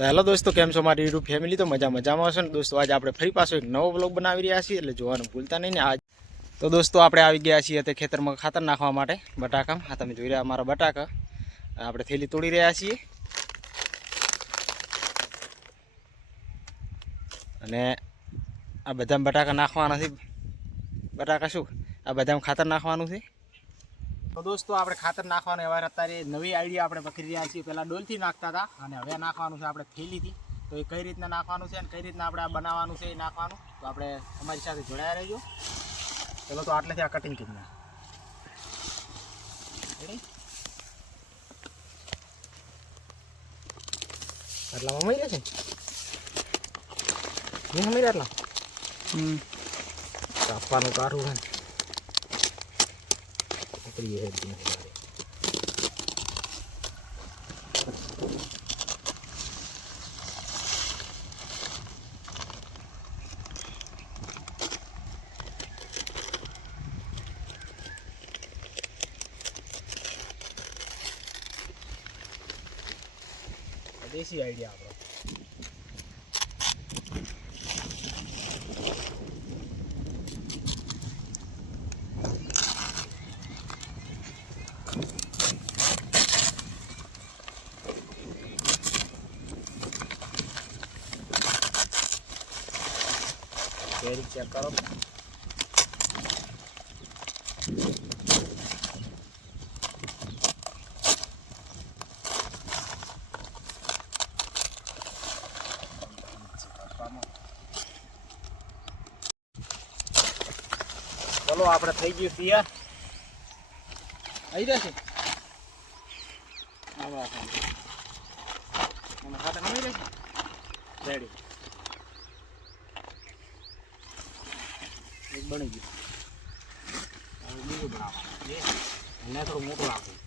તો હેલો દોસ્તો, કેમ છો મારી યુટ્યુબ ફેમિલી? તો મજામાં હશે ને દોસ્તો? આજે આપણે ફરી પાછો એક નવો વ્લોગ બનાવી રહ્યા છીએ, એટલે જોવાનું ભૂલતા નહીં ને. આજ તો દોસ્તો આપણે આવી ગયા છીએ તે ખેતરમાં ખાતર નાખવા માટે બટાકામાં. હા, તમે જોઈ રહ્યા અમારા બટાકા. આપણે થેલી તોડી રહ્યા છીએ અને આ બધામાં બટાકા નાખવાના છે. બટાકા શું, આ બધામાં ખાતર નાખવાનું છે. તો દોસ્તો આપણે ખાતર નાખવાનું હવે અત્યારે નવી આઈડિયા આપણે પકડી રહ્યા છીએ. પહેલાં ડોલથી નાખતા હતા અને હવે નાખવાનું છે આપણે થેલીથી. તો એ કઈ રીતના નાખવાનું છે અને કઈ રીતના આપણે આ બનાવવાનું છે એ નાખવાનું, તો આપણે અમારી સાથે જોડાયા રહેજો. ચલો તો આટલેથી આ કટિંગ કરી નાખ. આટલામાં મળી રહેશે ને, સમય આટલા કાપવાનું કાઢવું છે ને. દેશી આઈડિયા આપણો. કેરી ચેક કરો. ચલો આપણે થઈ ગયું તૈયાર. આવી જશે ખાતર આવી રહેશે રેડી. એક બની ગયું. હવે બીજું બનાવવાનું એને થોડું મોટું રાખવું.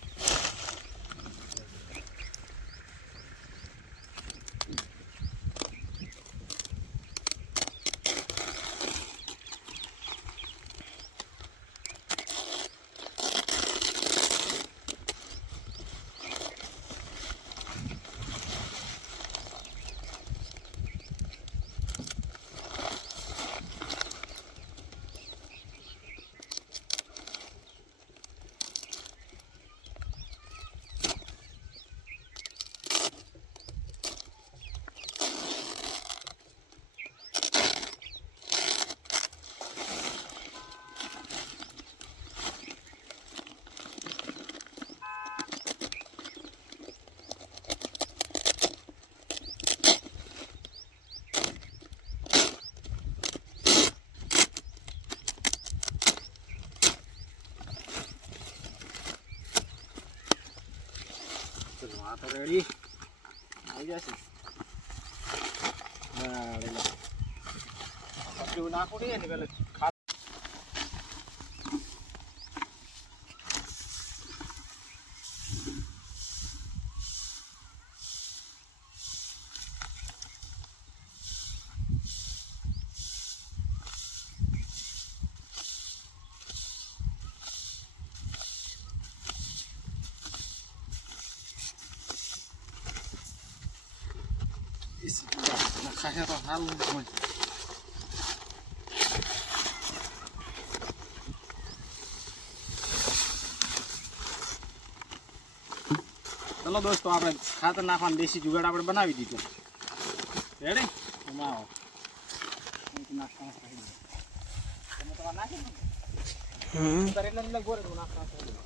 આ તો રેડી આવી જશે. નાખવું નહીં ને પેલા. ખાયા તો સારું હોય. ચલો દોસ્તો, આપણે ખાતર નાખવાનું દેશી જુગાડ આપણે બનાવી દીધો. રેડી? એમાં આવો નાખતા તમે તમારે નાખી એટલે ગોરે નાખતા.